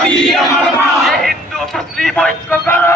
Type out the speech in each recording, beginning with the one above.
হিন্দু মুসলিম ঐক্য করো,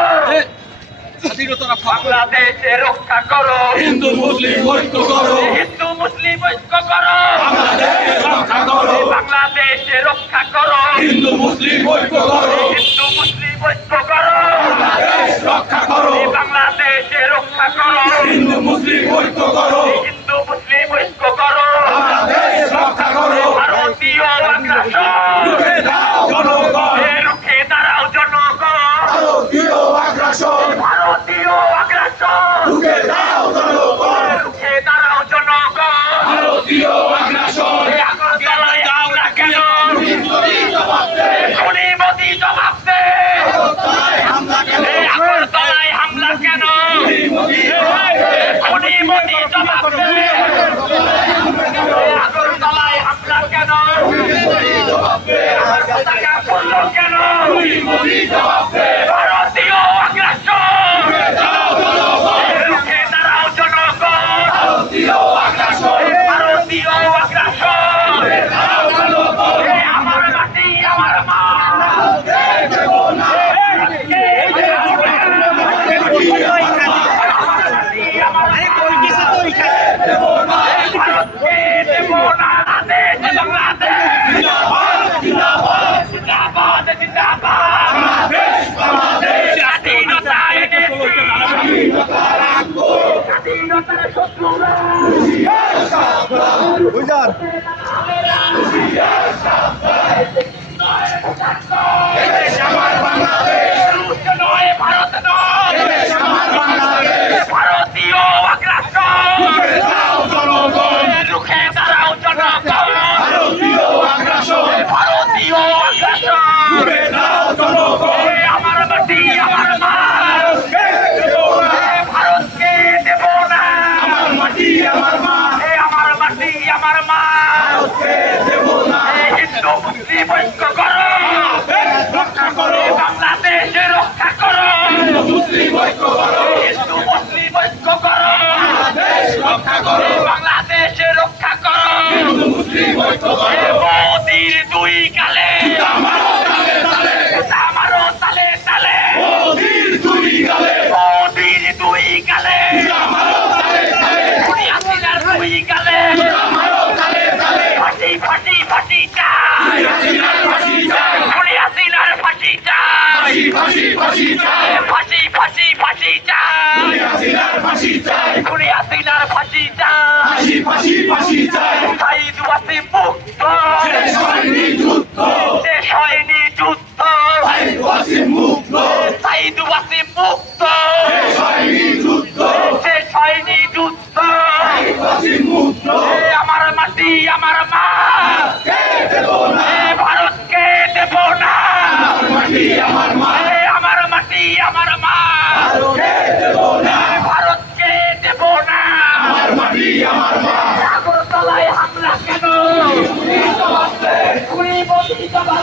বাংলাদেশে রক্ষা করো। হিন্দু মুসলিম ঐক্য করো, হিন্দু মুসলিম ঐক্য করো, বাংলাদেশ রক্ষা করো, বাংলাদেশে রক্ষা করো। হিন্দু মুসলিম ঐক্য করো, হিন্দু মুসলিম ঐক্য করো, বাংলাদেশ রক্ষা করো, বাংলাদেশে রক্ষা করো। হিন্দু মুসলিম ঐক্য করো, হিন্দু মুসলিম ঐক্য করো, বাংলাদেশ রক্ষা করো। ভারতীয় আগ্রাসন রুখে দাও জনগণ, রুখে দাঁড়াও জনগণ। ভারতীয় আগ্রাসন, ভারতীয় আগ্রাসন রুখে দাও জনগণ, রুখে দাঁড়াও জনগণ। ভারতীয় আগ্রাসন। এই আগরতলায় হামলা কেন? জবাব দে, খুনি মোদি জবাব দে। আগরতলায় হামলা কেন? এই আগরতলায় হামলা কেন? মোদি জবাব দে, খুনি মোদি জবাব দে। এই আগরতলায় হামলা কেন? জবাব দে, টাকা পড়লো কেন? মোদি জবাব দে, ভারতীয় আগ্রাসন রুখে দাও জনগণ, রুখে দাঁড়াও জনগণ। ভারতীয় আগ্রাসন, ভারতীয় আগ্রাসন রুখে দাও জনগণ। এই আমার মাটি আমার মা। দেব না, দেব না, ভারতকে দেব না আদেশ। বাংলাদেশ জিন্দাবাদ, জিন্দাবাদ, জিন্দাবাদ জিন্দাবাদ। বাংলাদেশ, বাংলাদেশ, স্বাধীনতা এনেছি, স্বাধীনতা রাখবো, স্বাধীনতার শত্রুরা হুঁশিয়ার সাবধান, বুঝান হুঁশিয়ার সাবধান। এদেশ আমার বাংলাদেশ, রুশ নয়, ভারত নয়। এদেশ আমার বাংলাদেশ, ভারতীয় আগ্রাসন রুখে দাও জনগণ, রুখে দাঁড়াও জনগণ। ভারতীয় আগ্রাসন, ভারতীয় আগ্রাসন রুখে দাও জনগণ। এই আমার মাটি আমার মা। ভারতকে দেব না, ভারতকে দেব না। আমার মাটি আমার মা, এই আমার মাটি আমার মা। ভারতকে দেব না। এই হিন্দু মুসলিম ঐক্য করো, দেশ রক্ষা করো, বাংলাদেশে রক্ষা করো। হিন্দু মুসলিম ঐক্য করো, হিন্দু মুসলিম ঐক্য করো, দেশ রক্ষা করো, বাংলাদেশে রক্ষা করো। হিন্দু মুসলিম ঐক্য এ করো। মোদির দুই গালে আমারও তালে তালে, আমারও তালে তালে। মোদির দুই গালে, মোদির দুই গালে আমারও তালে তালে, খুনি হাসিনার দুই গালে আমারও তালে তালে। ফাঁসি ফাঁসি ফাঁসি চাই। হাসিনার ফাঁসি চাই, খুনি হাসিনার ফাঁসি চাই। ফাঁসি ফাঁসি চাই, ফাঁসি ফাঁসি ফাঁসি চাই। হাসিনার ফাঁসি চাই, খুনি হাসিনার ফাঁসি চাই। ফাঁসি চাই। শহীদ ওয়াসিম মুক্ত। শেষ হয়নি যুদ্ধ, শেষ হয়নি যুদ্ধ। শহীদ ওয়াসিম মুক্ত, শহীদ ওয়াসিম মুক্ত। শেষ হয়নি যুদ্ধ, শেষ হয়নি যুদ্ধ। শহীদ ওয়াসিম মুক্ত। এ আমার মাটি আমার মা। কে দেব না, এ ভারতকে দেব না। আমার মাটি আমার মা, এ আমার মাটি আমার মা। কে দেব না, ভারতকে দেব না। আমার মাটি আমার মা। আগরতলায় হামলা কেন? খুনি মোদি জবাব